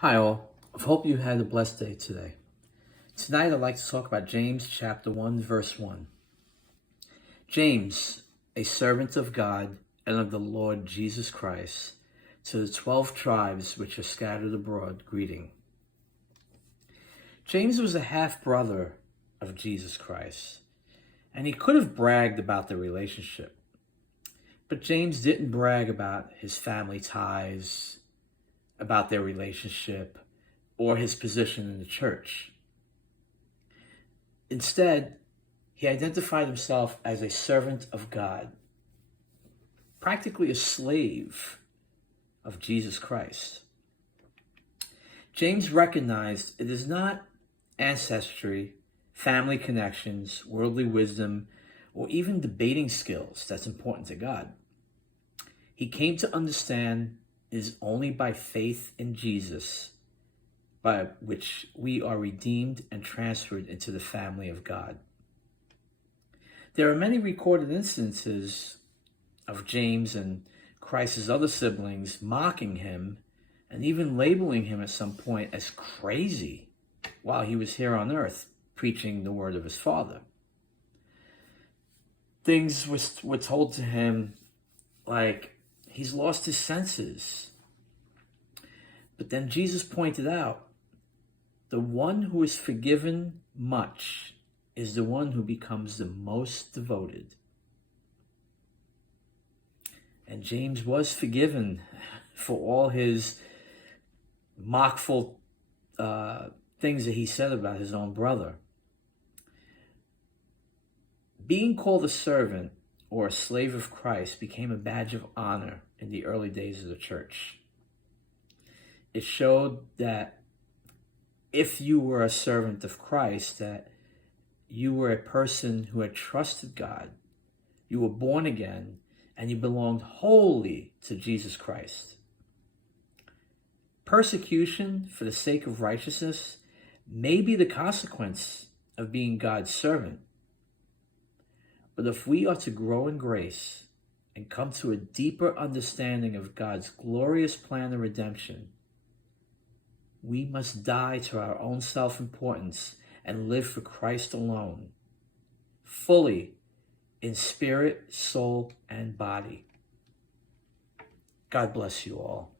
Hi, all. I hope you had a blessed day today. Tonight, I'd like to talk about James chapter 1, verse 1. James, a servant of God and of the Lord Jesus Christ, to the 12 tribes which are scattered abroad, greeting. James was a half-brother of Jesus Christ, and he could have bragged about the relationship. But James didn't brag about his family ties, about their relationship, or his position in the church. Instead, he identified himself as a servant of God, practically a slave of Jesus Christ. James recognized it is not ancestry, family connections, worldly wisdom, or even debating skills that's important to God. He came to understand it is only by faith in Jesus by which we are redeemed and transferred into the family of God. There are many recorded instances of James and Christ's other siblings mocking him and even labeling him at some point as crazy while he was here on earth preaching the word of his Father. Things were told to him like he's lost his senses. But then Jesus pointed out, the one who is forgiven much is the one who becomes the most devoted. And James was forgiven for all his mockful things that he said about his own brother. Being called a servant or a slave of Christ became a badge of honor in the early days of the church. It showed that if you were a servant of Christ, that you were a person who had trusted God, you were born again, and you belonged wholly to Jesus Christ. Persecution for the sake of righteousness may be the consequence of being God's servant. But if we are to grow in grace and come to a deeper understanding of God's glorious plan of redemption, we must die to our own self-importance and live for Christ alone, fully in spirit, soul, and body. God bless you all.